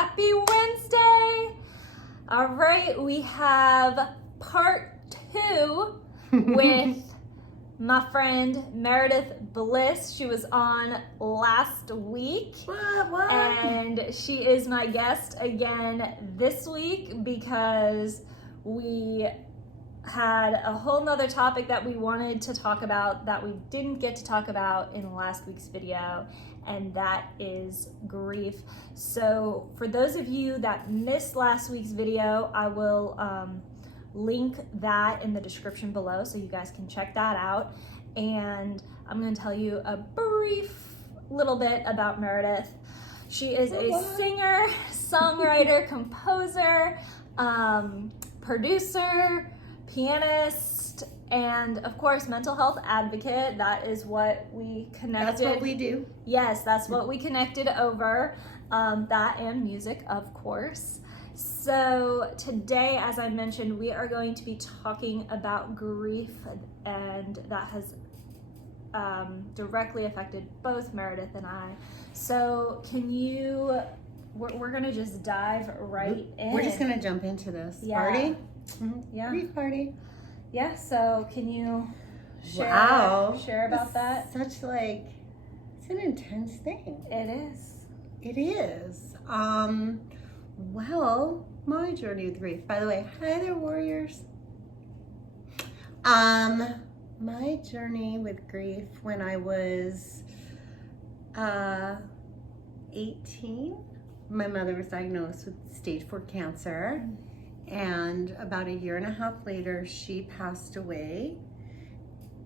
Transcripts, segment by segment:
Happy Wednesday! All right, we have part 2 with my friend Meredith Blis. She was on last week. What? And she is my guest again this week because we had a whole nother topic that we wanted to talk about that we didn't get to talk about in last week's video, and that is grief. So for those of you that missed last week's video, I will link that in the description below so you guys can check that out. And I'm going to tell you a brief little bit about Meredith. She is a singer, songwriter, composer, producer, pianist, and of course mental health advocate. That is what we connected. That's what we do. Yes, that's what we connected over. That and music, of course. So today, as I mentioned, we are going to be talking about grief, and that has directly affected both Meredith and I. So can you, we're gonna just dive right in. We're just gonna jump into this. Yeah. Party? Yeah. Grief party. Yeah, so can you share about that? Such like, it's an intense thing. It is. It is. Well, my journey with grief, by the way, hi there, warriors. My journey with grief when I was 18, my mother was diagnosed with stage 4 cancer. And about a year and a half later, she passed away.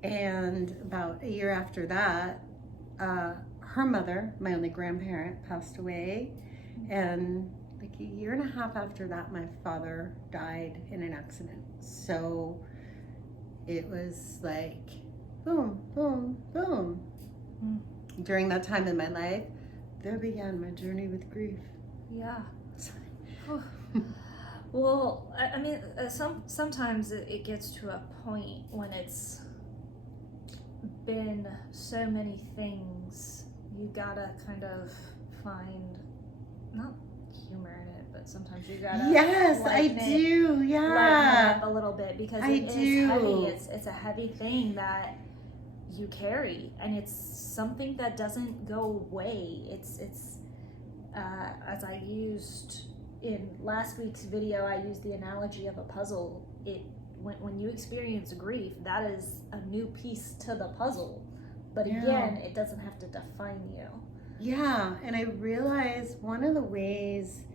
And about a year after that, her mother, my only grandparent, passed away. And like a year and a half after that, my father died in an accident. So it was like boom, boom, boom. During that time in my life, there began my journey with grief. Yeah. Well, I mean, sometimes it gets to a point when it's been so many things, you gotta kind of find, not humor in it, but sometimes you gotta lighten it up a little bit, because it is heavy. It's a heavy thing that you carry, and it's something that doesn't go away. It's as I used in last week's video, I used the analogy of a puzzle. When you experience grief, that is a new piece to the puzzle. But again, it doesn't have to define you. Yeah, and I realized one of the ways,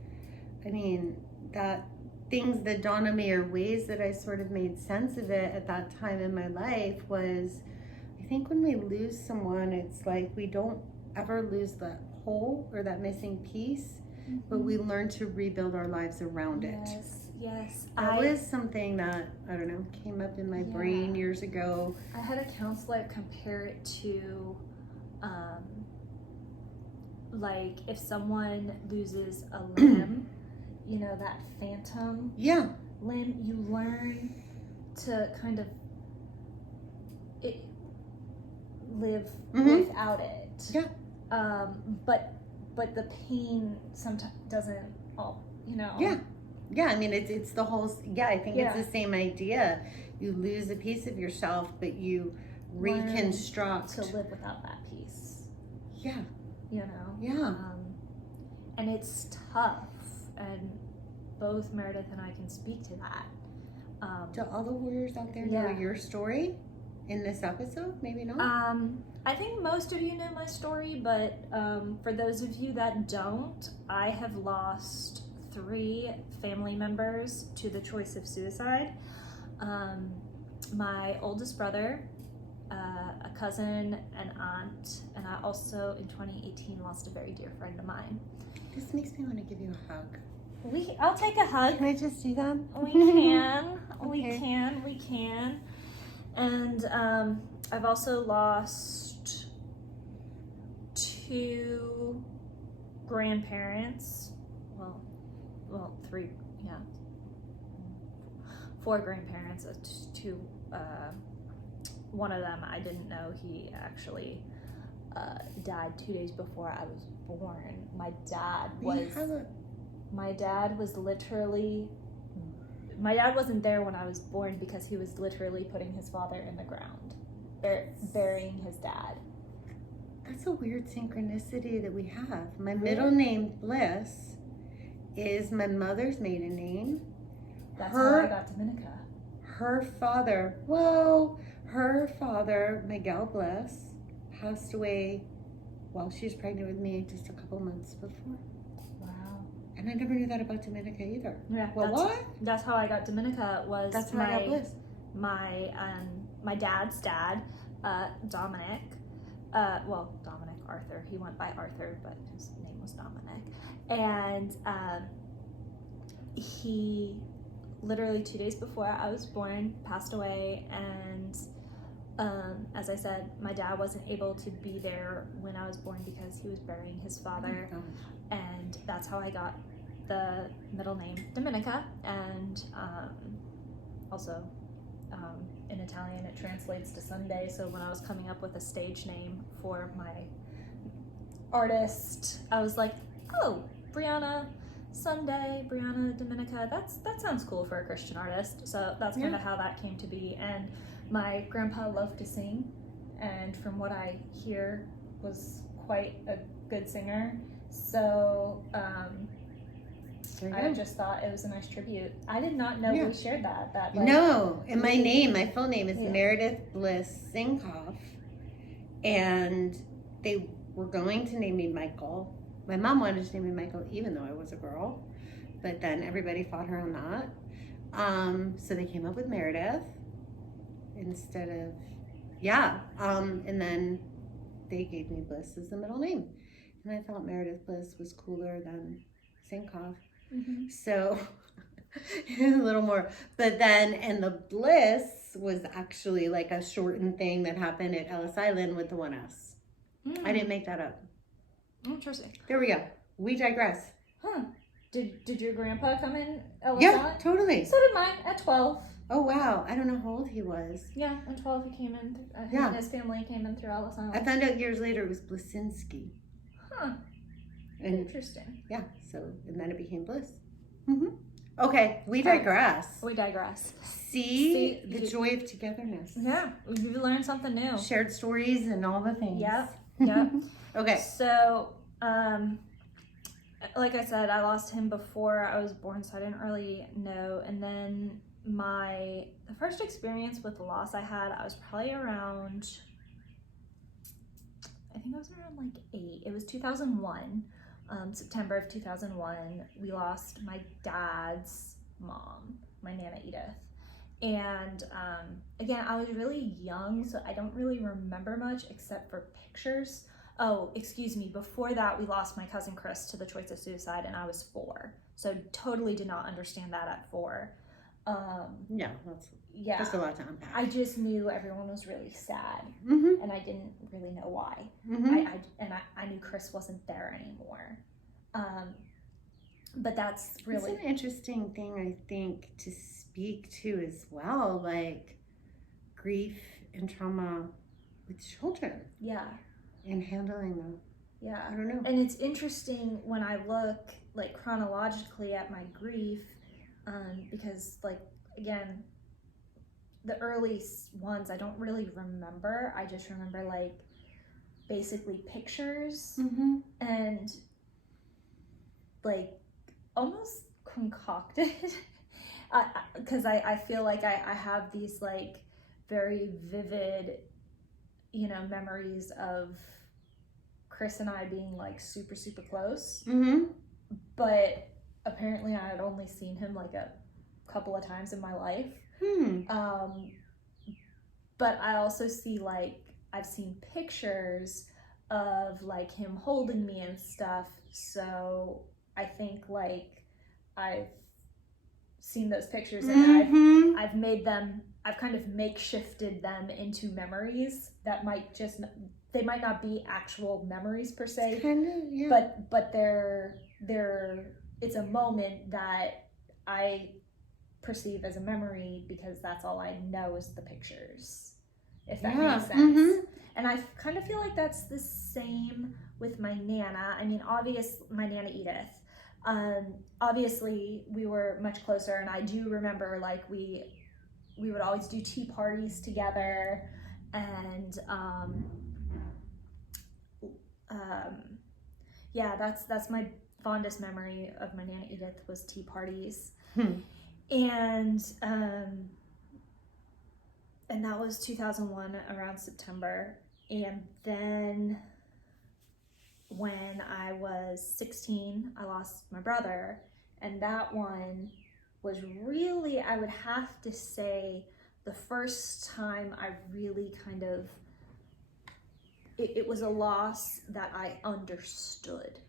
that things that dawned on me, or ways that I sort of made sense of it at that time in my life, was I think when we lose someone, it's like we don't ever lose that hole or that missing piece. But we learn to rebuild our lives around it. Yes. That was something that, I don't know, came up in my brain years ago. I had a counselor compare it to, like if someone loses a limb, that phantom limb, you learn to kind of live without it. Yeah. But the pain sometimes doesn't Yeah, it's the whole, I think it's the same idea. You lose a piece of yourself, but you reconstruct. To live without that piece. Yeah. Yeah. And it's tough, and both Meredith and I can speak to that. Do all the warriors out there know your story in this episode? Maybe not? I think most of you know my story, but for those of you that don't, I have lost 3 family members to the choice of suicide. My oldest brother, a cousin, an aunt, and I also in 2018 lost a very dear friend of mine. This makes me want to give you a hug. I'll take a hug. Can I just do that? We can. Okay. We can. And I've also lost 2 grandparents. Well, 3, 4 grandparents. 2. One of them I didn't know. He actually died 2 days before I was born. My dad was. my dad wasn't there when I was born because he was literally putting his father in the ground, burying his dad. That's a weird synchronicity that we have. My middle name, Bliss, is my mother's maiden name. That's how I got Dominica. Her father, Miguel Bliss, passed away while she was pregnant with me just a couple months before. Wow. And I never knew that about Dominica either. Yeah. Well, That's how I got Dominica. That's how I got Bliss. My dad's dad, Dominic. Dominic Arthur. He went by Arthur, but his name was Dominic. And he literally 2 days before I was born passed away. And as I said, my dad wasn't able to be there when I was born because he was burying his father. Oh, and that's how I got the middle name Dominica. And also in Italian it translates to Sunday, so when I was coming up with a stage name for my artist, I was like, oh, Brianna Sunday, Brianna Dominica, that sounds cool for a Christian artist. So that's kind of how that came to be. And my grandpa loved to sing, and from what I hear was quite a good singer, so I just thought it was a nice tribute. I did not know we shared that. No, and my full name is Meredith Blis Sinkoff, and they were going to name me Michael. My mom wanted to name me Michael even though I was a girl, but then everybody fought her on that. So they came up with Meredith instead of, and then they gave me Bliss as the middle name. And I thought Meredith Bliss was cooler than Sinkoff. Mm-hmm. So a little more, but then, and the Bliss was actually like a shortened thing that happened at Ellis Island with the 1S. I didn't make that up. Interesting. There we go. We digress. Huh. Did your grandpa come in Ellis Yeah, Island? totally. So did mine at 12. Oh, wow. I don't know how old he was. Yeah, at 12 he came in. Him and his family came in through Ellis Island. I found out years later it was Blisinski. Huh. And interesting. Yeah, so, and then it became Bliss. Mm-hmm. Okay, we digress. We digress. See the joy of togetherness. Yeah, we learned something new. Shared stories and all the things. Yep. Okay. So, like I said, I lost him before I was born, so I didn't really know. And then the first experience with loss I had, I was probably around, I think I was around like 8. It was 2001. September of 2001, we lost my dad's mom, my Nana Edith. And again, I was really young, so I don't really remember much except for pictures. Oh, excuse me, before that, we lost my cousin Chris to the choice of suicide, and I was 4. So totally did not understand that at 4. That's a lot to unpack. I just knew everyone was really sad, and I didn't really know why. I knew Chris wasn't there anymore. But that's really... It's an interesting thing, I think, to speak to as well, like grief and trauma with children. Yeah. And handling them. Yeah. I don't know. And it's interesting when I look, like, chronologically at my grief, because, like, again, the early ones I don't really remember. I just remember, like, basically pictures and, like, almost concocted, because I feel like I have these, like, very vivid, memories of Chris and I being, like, super, super close. But apparently I had only seen him, like, a couple of times in my life. But I also see, like, I've seen pictures of, like, him holding me and stuff, so I think, like, I've seen those pictures and I've made them, I've kind of makeshifted them into memories that they might not be actual memories per se, but they're it's a moment that I perceive as a memory because that's all I know is the pictures, if that makes sense. And I kind of feel like that's the same with my Nana. I mean, my Nana Edith, Obviously we were much closer, and I do remember like we would always do tea parties together, and yeah, that's my fondest memory of my Nana Edith, was tea parties. And that was 2001 around September. And then when I was 16, I lost my brother, and that one was really, I would have to say, the first time I really kind of, it was a loss that I understood,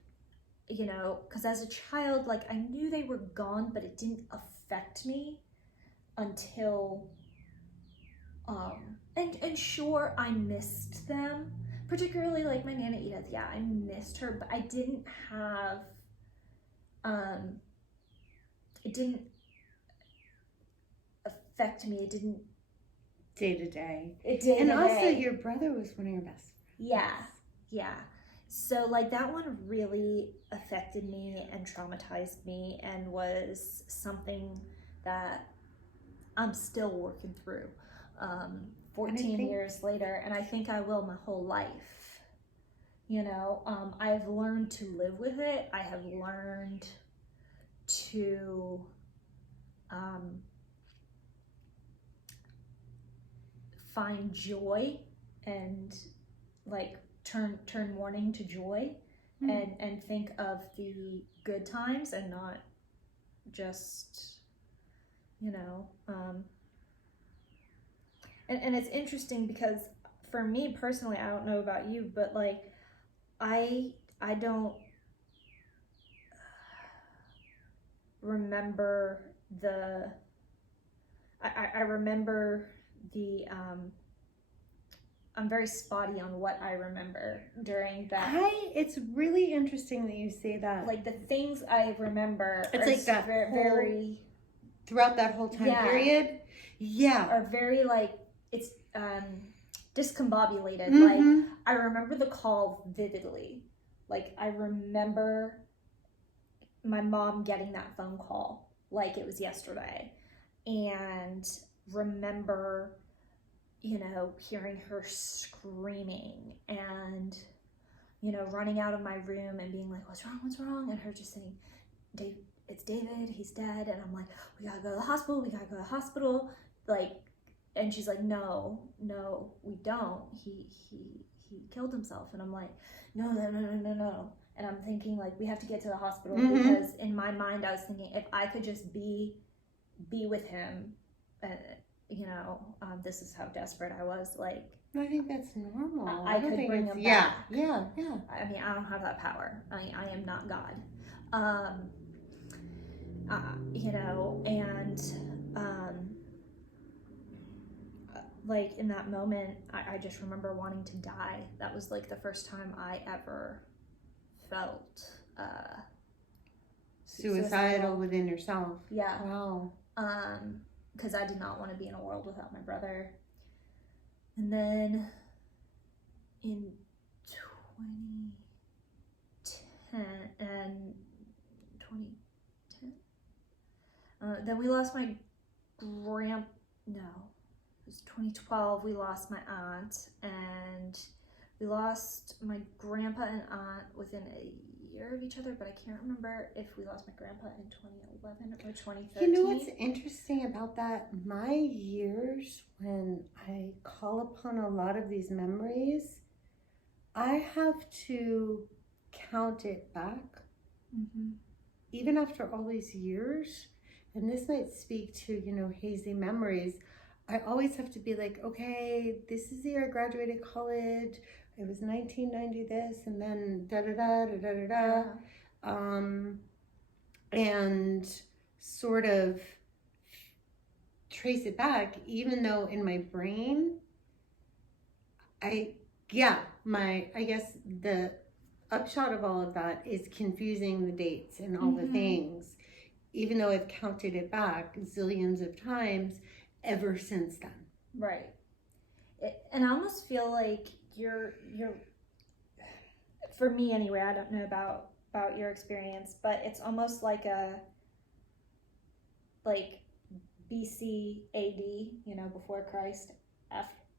you know, because as a child, like, I knew they were gone, but it didn't affect me until, and sure, I missed them, particularly like my Nana Edith. Yeah, I missed her, but I didn't have, it didn't affect me. It didn't. Day to day. It did. And also, your brother was one of your best friends. Yeah, yeah. So like that one really affected me and traumatized me, and was something that I'm still working through 14 years later, and I think I will my whole life. You know, I've learned to live with it. I have learned to find joy, and like turn mourning to joy, and think of the good times, and not just, you know, and it's interesting because for me personally, I don't know about you, but like I don't remember I remember the I'm very spotty on what I remember during that. It's really interesting that you say that. Like the things I remember, it's like that very throughout that whole time period. Yeah, are very like, it's discombobulated. Like I remember the call vividly. Like I remember my mom getting that phone call like it was yesterday, and remember, you know, hearing her screaming, and, you know, running out of my room and being like, what's wrong? And her just saying, Dave, it's David, he's dead. And I'm like, we gotta go to the hospital. Like, and she's like, no, we don't. He killed himself. And I'm like, no. And I'm thinking like, we have to get to the hospital, because in my mind, I was thinking if I could just be with him, you know, this is how desperate I was. Like, I think that's normal. I could bring him back. Yeah. I mean, I don't have that power. I am not God. You know, and like in that moment, I just remember wanting to die. That was like the first time I ever felt suicidal within yourself. Yeah. Wow. Because I did not want to be in a world without my brother. And then in 2010, then we lost my it was 2012, we lost my aunt, and we lost my grandpa and aunt within a year of each other, but I can't remember if we lost my grandpa in 2011 or 2013. You know what's interesting about that? My years, when I call upon a lot of these memories, I have to count it back. Even after all these years, and this might speak to, you know, hazy memories, I always have to be like, okay, this is the year I graduated college. It was 1990 this, and then da-da-da. And sort of trace it back, even though in my brain, I guess the upshot of all of that is confusing the dates and all the things, even though I've counted it back zillions of times ever since then. Right. And I almost feel like you're for me anyway, I don't know about about your experience, but it's almost like BC AD, before Christ,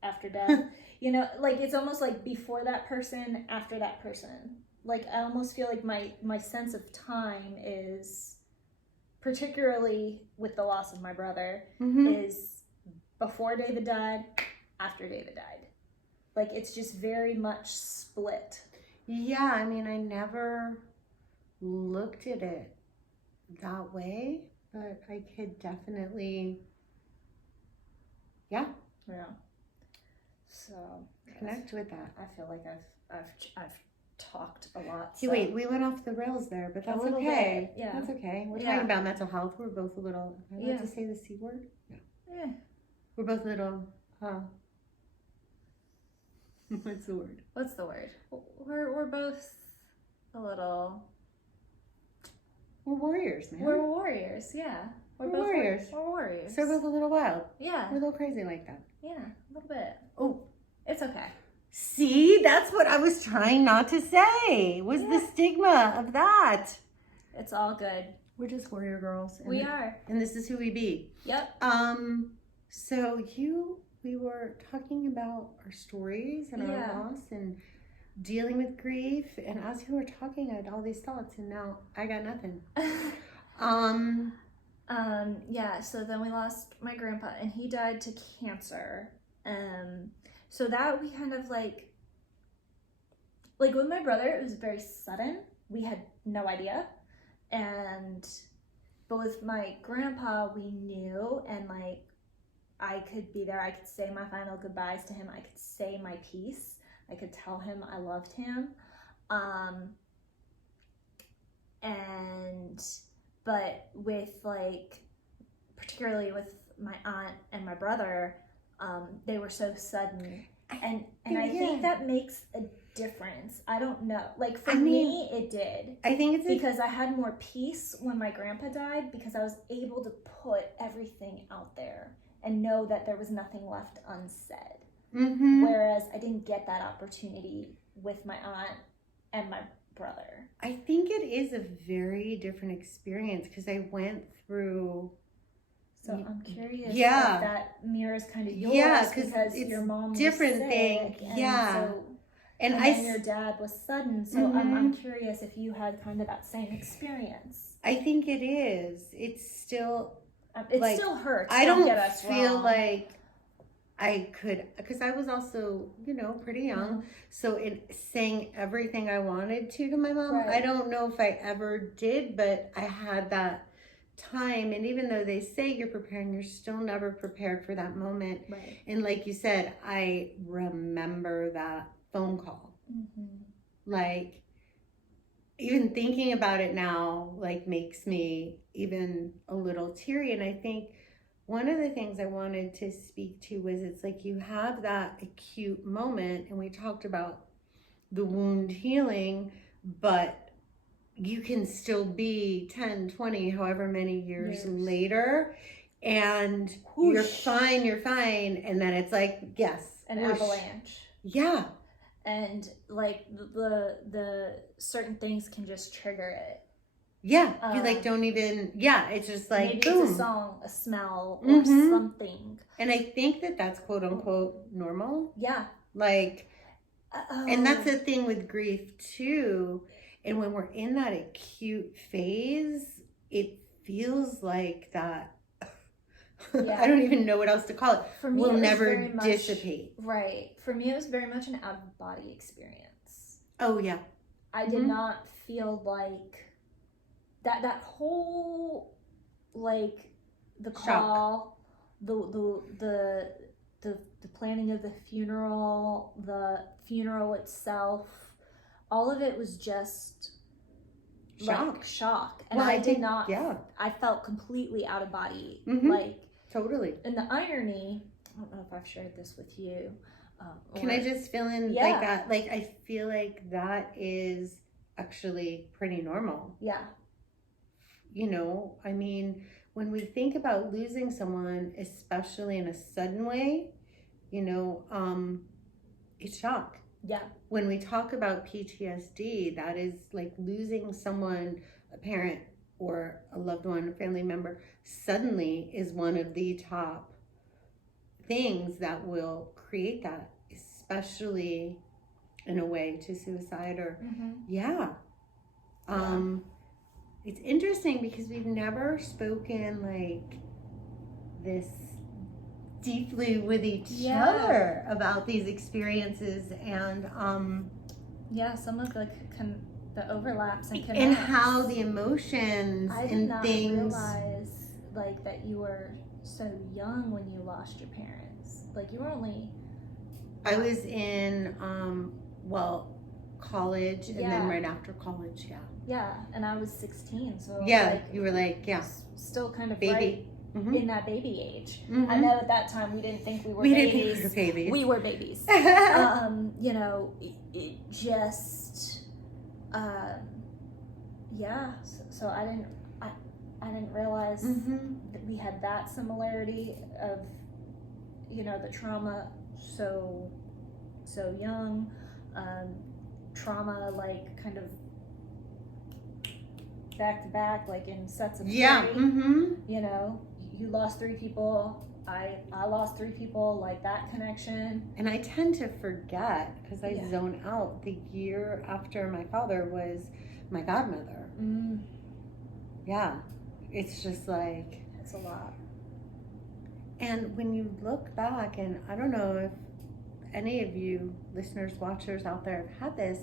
after death. It's almost like before that person, after that person. Like, I almost feel like my sense of time is, particularly with the loss of my brother, is before David died, after David died. Like, it's just very much split. Yeah, I mean, I never looked at it that way, but I could definitely, yeah, So connect with that. I feel like I've talked a lot. Hey, wait, we went off the rails there, but that's okay. Yeah, that's okay. We're talking about mental health. We're both a little. I like to say the C word. Yeah. We're both a little. What's the word? What's the word? We're both a little. We're warriors, man. We're warriors. Yeah. We're both warriors. We're warriors. So we're both a little wild. Yeah. We're a little crazy like that. Yeah, a little bit. Oh. It's okay. See, that's what I was trying not to say, was the stigma of that. It's all good. We're just warrior girls. We are. And this is who we be. Yep. So we were talking about our stories and our loss and dealing with grief. And as you were talking, I had all these thoughts, and now I got nothing. So then we lost my grandpa, and he died to cancer. So that we kind of like with my brother, it was very sudden. We had no idea. But with my grandpa, we knew, and I could be there. I could say my final goodbyes to him. I could say my piece. I could tell him I loved him. But with particularly with my aunt and my brother, they were so sudden, and I think that makes a difference. I don't know. For me, it did. I think it's because I had more peace when my grandpa died, because I was able to put everything out there and know that there was nothing left unsaid. Whereas I didn't get that opportunity with my aunt and my brother. I think it is a very different experience, because I went through. So I'm curious if that mirrors kind of yours, because your mom was different sick, thing. And then your dad was sudden. So I'm curious if you had kind of that same experience. I think it is. It's still. It still hurts. I don't get us feel wrong. like I could, because I was also, pretty young. So in saying everything I wanted to my mom, I don't know if I ever did, but I had that time. And even though they say you're preparing, you're still never prepared for that moment. Right. And like you said, I remember that phone call. Even thinking about it now, makes me even a little teary. And I think one of the things I wanted to speak to was, it's you have that acute moment, and we talked about the wound healing, but you can still be 10, 20, however many years later, and you're fine. And then it's an avalanche. Yeah. And the certain things can just trigger it. Yeah, you don't even. Yeah, it's just maybe boom. It's a song, a smell, or something. And I think that's quote unquote normal. Yeah. And that's the thing with grief too. And when we're in that acute phase, it feels like that. I don't even know what else to call it. For me, will it was never very much, dissipate. Right. For me, it was very much an out of body experience. Oh yeah. I did not feel like that whole the call, the planning of the funeral itself, all of it was just shock. And I did not. Yeah. I felt completely out of body. Totally. And the irony, I don't know if I've shared this with you. Can I just fill in that? I feel like that is actually pretty normal. Yeah. I mean, when we think about losing someone, especially in a sudden way, it's shock. Yeah. When we talk about PTSD, that is like losing someone, a parent or a loved one, a family member, suddenly is one of the top things that will create that, especially in a way to suicide or, It's interesting because we've never spoken like this deeply with each other about these experiences and some of the overlaps and and how the emotions I did and not things realize like that you were so young when you lost your parents. Like you were only I was in college and then right after college, and I was 16, so like, you were like still kind of baby. Right in that baby age. I know at that time we didn't think we were Didn't babies. think we were babies. We were babies. You know, it just so I didn't realize that we had that similarity of, you know, the trauma so young, trauma like kind of back to back, like in sets of three. You know, you lost 3 people. I lost 3 people, like that connection. And I tend to forget because I zone out. The year after my father was my godmother. Yeah, it's just like it's a lot. And when you look back, and I don't know if any of you listeners, watchers out there have had this,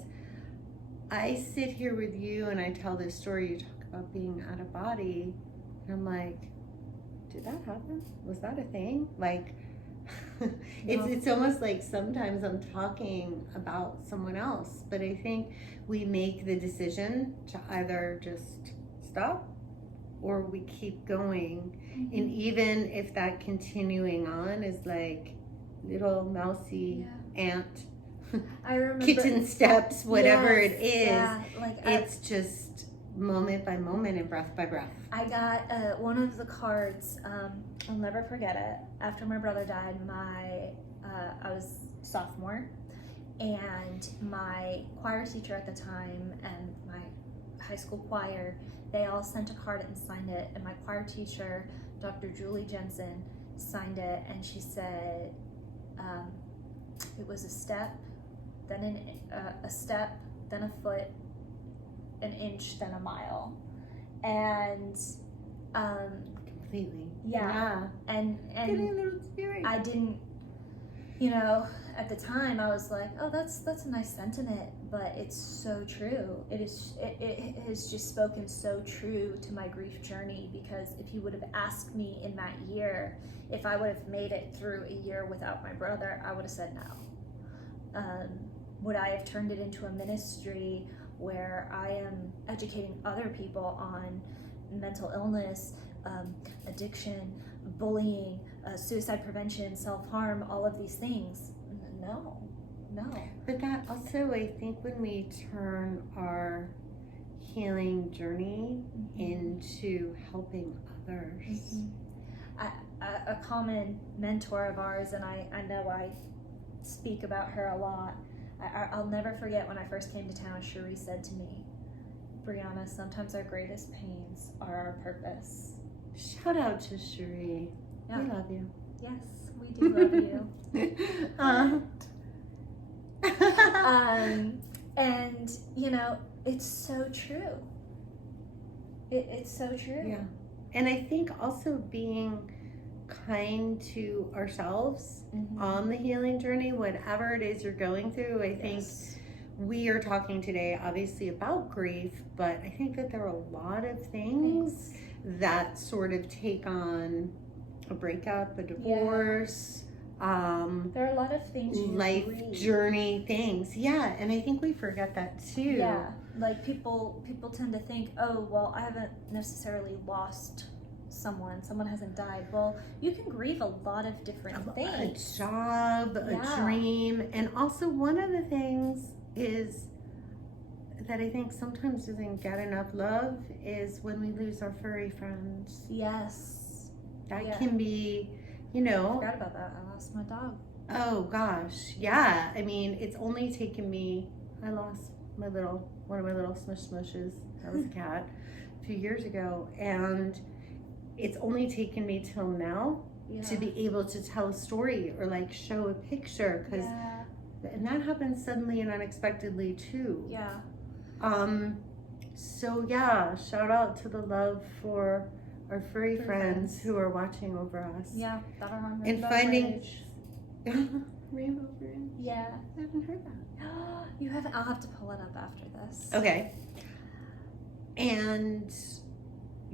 I sit here with you and I tell this story. You talk about being out of body, and I'm like, did that happen? Was that a thing? Like, it's almost like sometimes I'm talking about someone else, but I think we make the decision to either just stop or we keep going. And even if that continuing on is like little mousy ant, I remember kitten steps, whatever it is, like it's just moment by moment and breath by breath. I got one of the cards, I'll never forget it. After my brother died, I was sophomore, and my choir teacher at the time and my high school choir, they all sent a card and signed it, and my choir teacher, Dr. Julie Jensen, signed it, and she said it was a step, then a step, then a foot, an inch, then a mile. And completely. And I didn't, you know, at the time I was like, oh, that's a nice sentiment, but it's so true. It has just spoken so true to my grief journey, because if you would have asked me in that year if I would have made it through a year without my brother, I would have said no. Would I have turned it into a ministry where I am educating other people on mental illness, addiction, bullying, suicide prevention, self-harm, all of these things? No. But that also, I think when we turn our healing journey into helping others. A common mentor of ours, and I know I speak about her a lot, I'll never forget when I first came to town, Cherie said to me, Brianna, sometimes our greatest pains are our purpose. Shout out to Cherie. We love you. Yes, we do love you. And you know, it's so true. It's so true. Yeah. And I think also being kind to ourselves on the healing journey, whatever it is you're going through. I think we are talking today obviously about grief, but I think that there are a lot of things that sort of take on a breakup, a divorce, there are a lot of things, life journey things. And I think we forget that too. Like people tend to think, oh, well, I haven't necessarily lost someone hasn't died. Well, you can grieve a lot of different things. A job, a dream. And also one of the things is that I think sometimes doesn't get enough love is when we lose our furry friends. Yes. That can be, you know. I forgot about that. I lost my dog. Oh gosh, yeah. I mean, it's only taken me. I lost one of my little smushes. That was a cat a few years ago, and it's only taken me till now to be able to tell a story or like show a picture, because and that happens suddenly and unexpectedly too. Yeah. So yeah, shout out to the love for our furry friends who are watching over us. Yeah, that are on and finding. Rainbow Bridge. Yeah. I haven't heard that. You haven't? I'll have to pull it up after this. Okay. And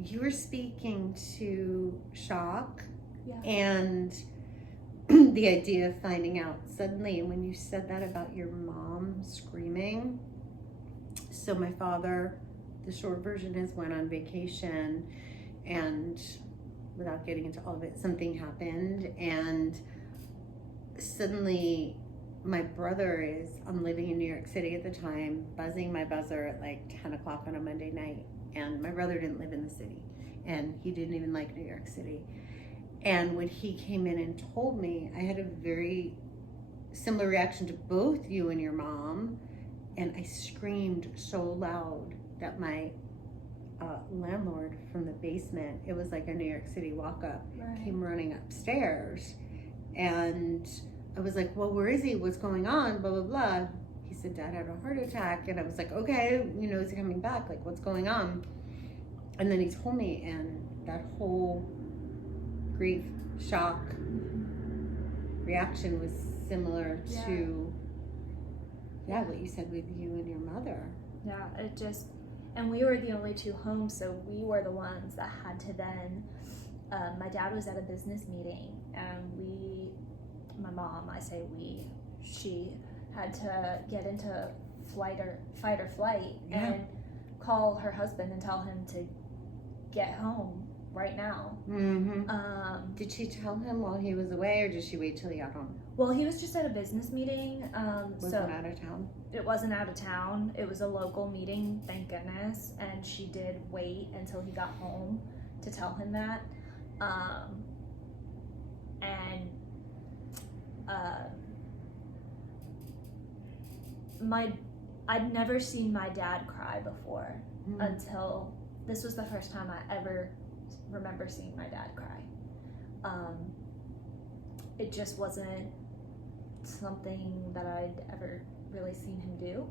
you were speaking to shock and the idea of finding out suddenly. And when you said that about your mom screaming, so my father, the short version is, went on vacation, and without getting into all of it, something happened, and suddenly my brother is, I'm living in New York City at the time, buzzing my buzzer at like 10 o'clock on a Monday night. And my brother didn't live in the city, and he didn't even like New York City. And when he came in and told me, I had a very similar reaction to both you and your mom. And I screamed so loud that my landlord from the basement, it was like a New York City walk-up, came running upstairs. And I was like, well, where is he? What's going on? Blah, blah, blah. He said, Dad had a heart attack. And I was like, okay, is he coming back? Like, what's going on? And then he told me, and that whole grief, shock reaction was similar to, what you said with you and your mother. Yeah, and we were the only two home, so we were the ones that had to then, my dad was at a business meeting, and my mom, she had to get into fight or flight and call her husband and tell him to get home right now. Mm-hmm. Did she tell him while he was away, or did she wait till he got home? Well, he was just at a business meeting. Wasn't out of town? It wasn't out of town. It was a local meeting, thank goodness. And she did wait until he got home to tell him that. I'd never seen my dad cry before until this was the first time I ever remember seeing my dad cry. It just wasn't something that I'd ever really seen him do.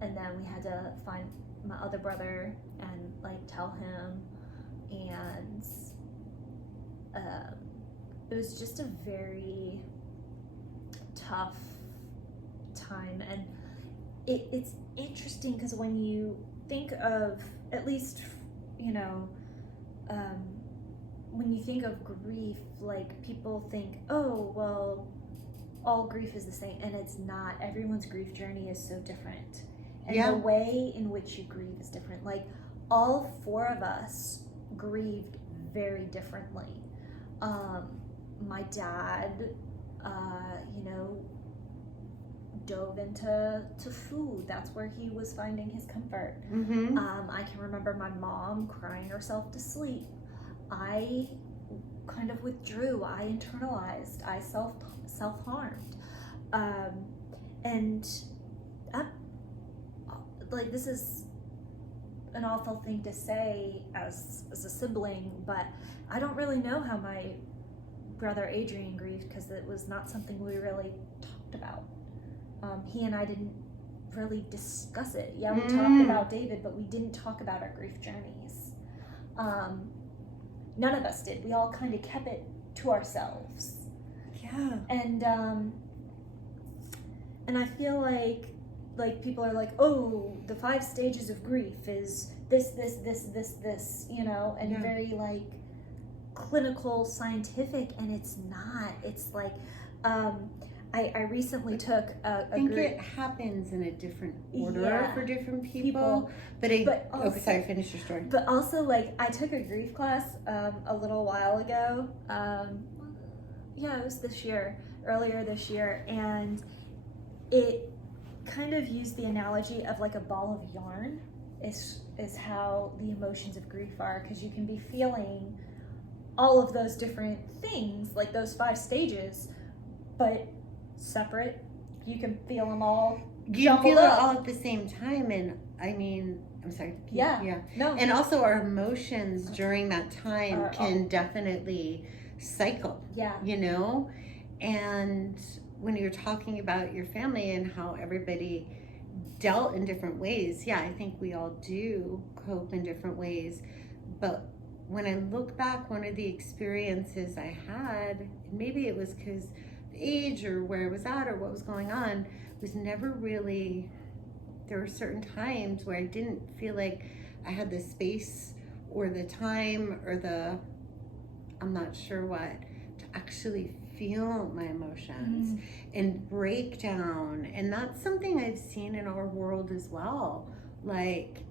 And then we had to find my other brother and like tell him, and it was just a very tough time. And it's interesting because when you think of, at least when you think of grief, like people think, oh well, all grief is the same, and it's not. Everyone's grief journey is so different, and the way in which you grieve is different. Like all four of us grieved very differently. My dad dove into food. That's where he was finding his comfort. I can remember my mom crying herself to sleep. I kind of withdrew. I internalized. I self-harmed. And like, this is an awful thing to say as a sibling, but I don't really know how my brother Adrian grieved, because it was not something we really talked about. He and I didn't really discuss it. Yeah, we talked about David, but we didn't talk about our grief journeys. None of us did. We all kind of kept it to ourselves. Yeah. And I feel like people are like, oh, the 5 stages of grief is this, and very like clinical, scientific, and it's not. It's like, I recently took I think it happens in a different order for different people. But also, sorry, finish your story. But also, like, I took a grief class a little while ago. It was earlier this year, and it kind of used the analogy of like a ball of yarn is how the emotions of grief are, because you can be feeling all of those different things, like those 5 stages, but separate. You can feel them all. You can feel it all at the same time. And I mean, I'm sorry. Yeah. No. And also our emotions during that time can definitely cycle. Yeah. You know? And when you're talking about your family and how everybody dealt in different ways, I think we all do cope in different ways. But when I look back, one of the experiences I had, and maybe it was because age or where I was at or what was going on, was never really, there were certain times where I didn't feel like I had the space or the time or the, I'm not sure what, to actually feel my emotions and break down. And that's something I've seen in our world as well. Like,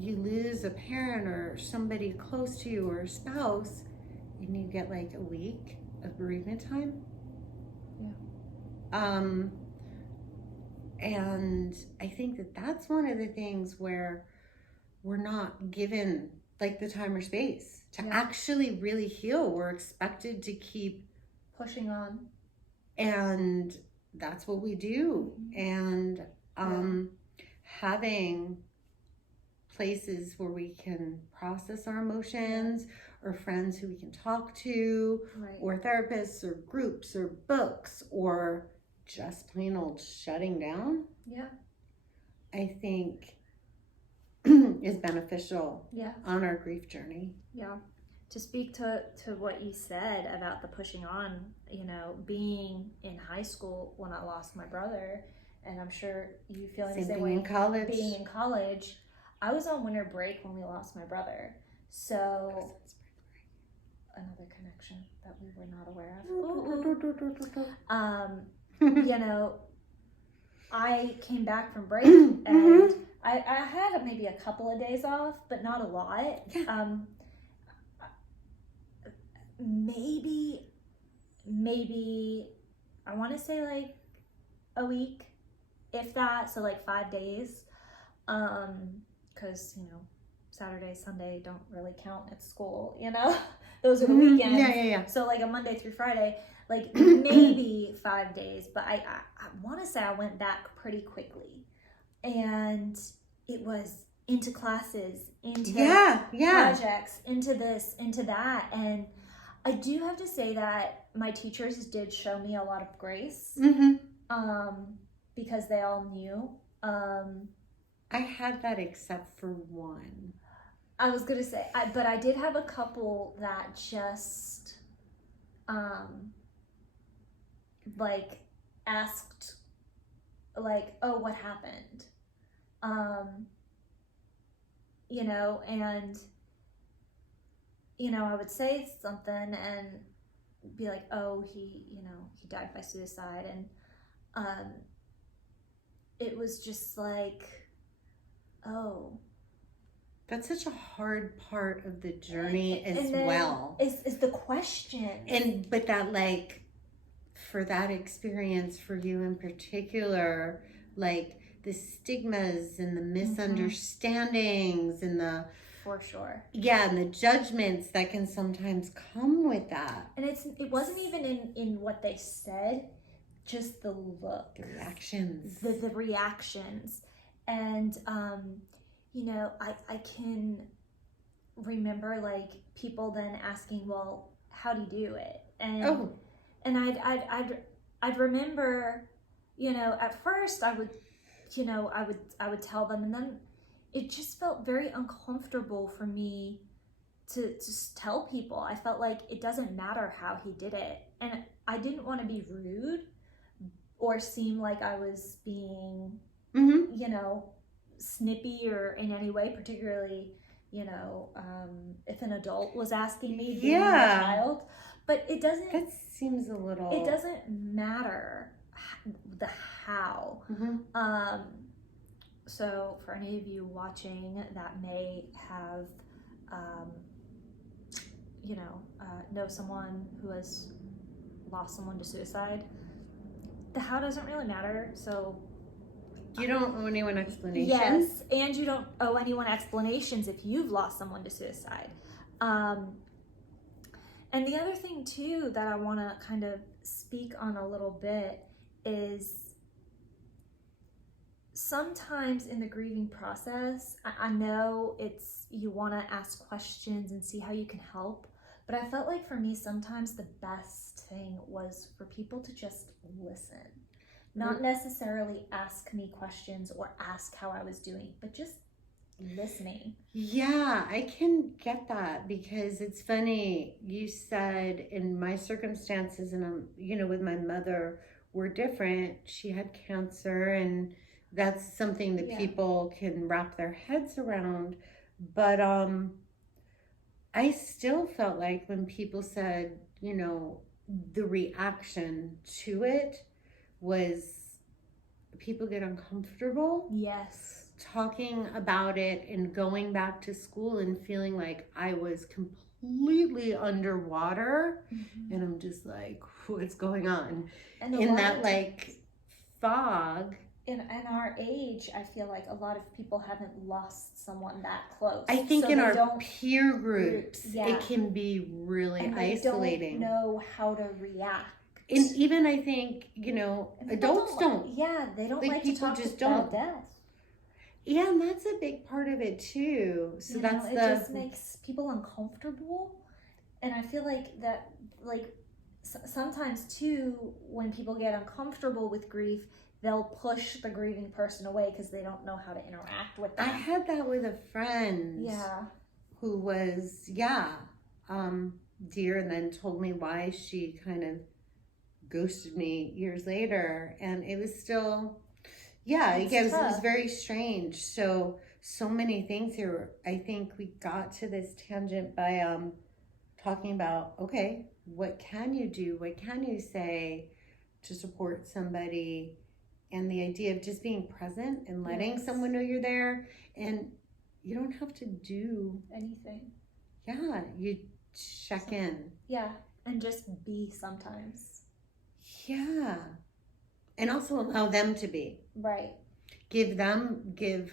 you lose a parent or somebody close to you or a spouse, and you get like a week of bereavement time. And I think that that's one of the things where we're not given like the time or space to actually really heal. We're expected to keep pushing on, and that's what we do. And having places where we can process our emotions, or friends who we can talk to, or therapists or groups or books, or just plain old shutting down, I think is beneficial on our grief journey. To speak to what you said about the pushing on, you know, being in high school when I lost my brother, and I'm sure you feel the same way in college. Being in college, I was on winter break when we lost my brother. So another connection that we were not aware of. You know, I came back from break and I had maybe a couple of days off, but not a lot. Maybe I want to say like a week, if that, so like 5 days, because, you know, Saturday, Sunday don't really count at school, you know. Those are the weekends. So like a Monday through Friday, like maybe 5 days, but I want to say I went back pretty quickly, and it was into classes, into projects, into this, into that. And I do have to say that my teachers did show me a lot of grace, because they all knew. I had that except for one. I was going to say, but I did have a couple that just, like, asked, like, oh, what happened? You know, and, you know, I would say something and be like, oh, he died by suicide. And it was just like, oh. That's such a hard part of the journey as well. Is the question. But that, like, for that experience for you in particular, like the stigmas and the misunderstandings and the, for sure, and the judgments that can sometimes come with that. And it wasn't even in what they said, just the look, the reactions, the reactions. And you know, I can remember like people then asking, well, how do you do it? And I'd remember, you know, at first I would tell them, and then it just felt very uncomfortable for me to just tell people. I felt like it doesn't matter how he did it, and I didn't want to be rude or seem like I was being, you know, snippy or in any way, particularly, you know, if an adult was asking me being a child. But it doesn't, that seems a little, it doesn't matter the how. So for any of you watching that may have you know someone who has lost someone to suicide, the how doesn't really matter. So you don't owe anyone explanations. Yes, and you don't owe anyone explanations if you've lost someone to suicide. And the other thing too that I want to kind of speak on a little bit is sometimes in the grieving process, I know you want to ask questions and see how you can help, but I felt like for me sometimes the best thing was for people to just listen. Not necessarily ask me questions or ask how I was doing, but just listening. Yeah, I can get that, because it's funny. You said in my circumstances, and with my mother, were different. She had cancer, and that's something that people can wrap their heads around. But I still felt like when people said, the reaction to it was people get uncomfortable. Yes. Talking about it and going back to school and feeling like I was completely underwater, and I'm just like, what's going on? And in that like fog. In our age, I feel like a lot of people haven't lost someone that close. I think in our peer groups, it can be really isolating. They don't know how to react. And even I think, adults don't. Yeah, they don't like to talk about death. Yeah, and that's a big part of it too. So it just makes people uncomfortable. And I feel like that, sometimes too, when people get uncomfortable with grief, they'll push the grieving person away because they don't know how to interact with them. I had that with a friend. Yeah. Who was, dear, and then told me why she kind of ghosted me years later. And it was still, it was very strange. So many things here. I think we got to this tangent by talking about, okay, what can you do? What can you say to support somebody? And the idea of just being present and letting someone know you're there. And you don't have to do anything. Yeah, you check in. Yeah, and just be sometimes. Yeah. And also allow them to be. Right. Give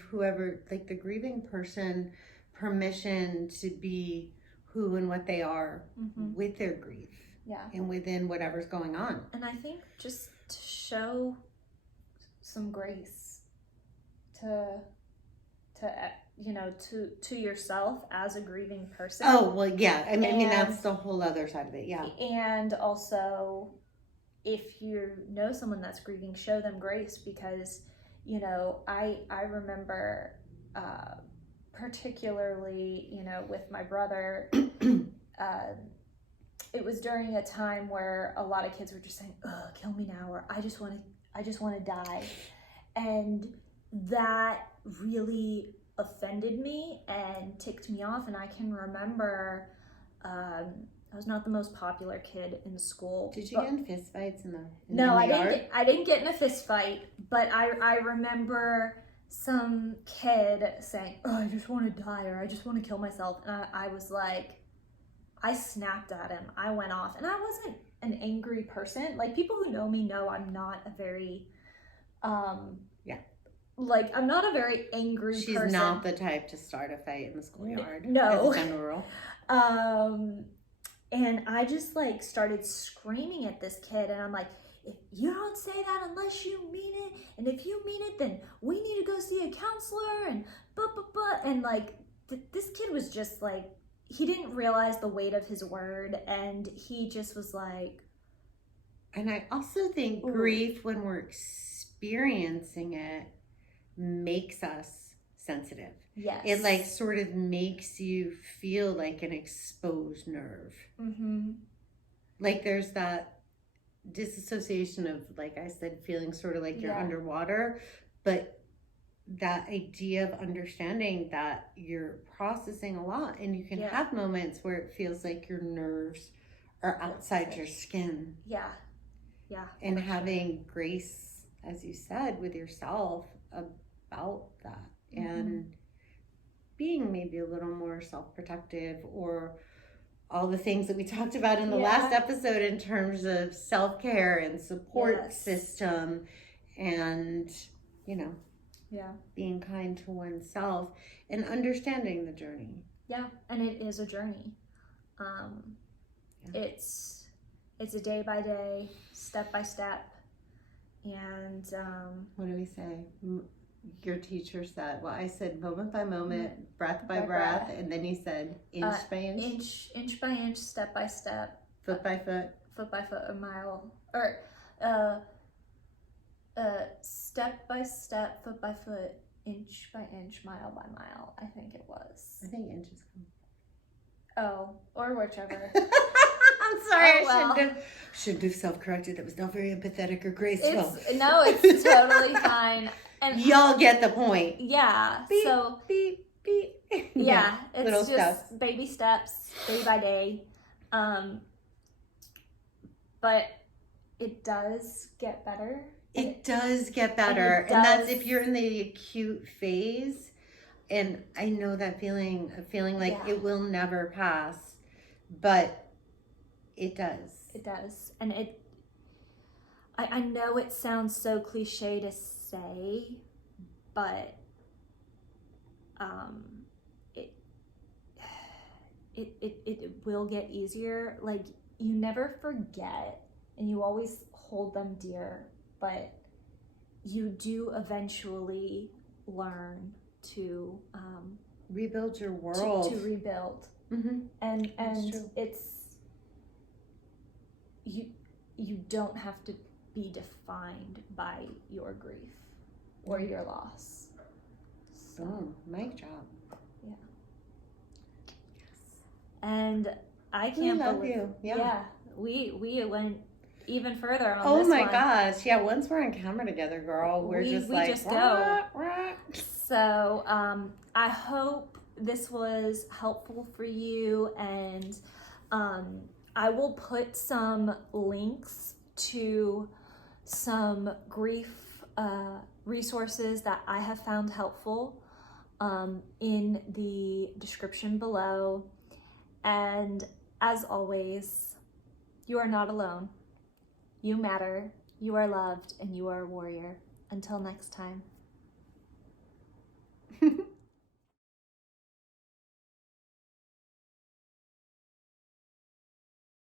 whoever, like the grieving person, permission to be who and what they are with their grief. Yeah. And within whatever's going on. And I think just to show some grace to yourself as a grieving person. Oh, well, yeah. I mean, that's the whole other side of it. Yeah. And also, if you know someone that's grieving, show them grace, because, I remember, particularly, with my brother, it was during a time where a lot of kids were just saying, "Oh, kill me now," or I just want to die. And that really offended me and ticked me off. And I can remember I was not the most popular kid in school. Did you get in fist fights in the yard? I didn't get in a fist fight, but I remember some kid saying, "Oh, I just want to die," or "I just want to kill myself." And I was like, I snapped at him. I went off, and I wasn't an angry person. Like, people who know me know I'm not a very I'm not a very angry person. She's not the type to start a fight in the schoolyard. No. As a general. And I just started screaming at this kid, and I'm like, "If you don't say that unless you mean it, and if you mean it, then we need to go see a counselor," and and this kid was just he didn't realize the weight of his word, and he just was like. And I also think grief, when we're experiencing it, makes us sensitive. Yes. It sort of makes you feel like an exposed nerve. Mm-hmm. There's that disassociation of, like I said, feeling sort of like you're underwater, but that idea of understanding that you're processing a lot, and you can have moments where it feels like your nerves are outside your skin. Yeah. Yeah. And having grace, as you said, with yourself about that. Mm-hmm. And being maybe a little more self-protective, or all the things that we talked about in the last episode in terms of self-care and support system, and, being kind to oneself and understanding the journey. Yeah. And it is a journey. it's a day by day, step by step, and what do we say? Your teacher said, well, I said moment by moment, breath by breath, and then he said inch by inch. Inch by inch, step by step. Foot by foot. Foot by foot, a mile. Or step by step, foot by foot, inch by inch, mile by mile, I think it was. I think inches. Oh, or whichever. I'm sorry, well. I shouldn't have self-corrected. That was not very empathetic or graceful. It's totally fine. And y'all get the point. Yeah. Beep, so beep, beep. yeah, it's little just steps. Baby steps, day by day. But it does get better. It does get better. And that's if you're in the acute phase. And I know that feeling of feeling like it will never pass, but it does. It does. And I know it sounds so cliche to say, but it will get easier. Like, you never forget and you always hold them dear, but you do eventually learn to rebuild your world. To rebuild. Mm-hmm. And it's you don't have to be defined by your grief or your loss. So, mic drop. Yeah. And I can't believe you. Yeah. We went even further on oh this my one. gosh. Yeah, once we're on camera together, girl, we just go. Rah. So I hope this was helpful for you, and I will put some links to some grief resources that I have found helpful in the description below. And as always, you are not alone. You matter, you are loved, and you are a warrior. Until next time.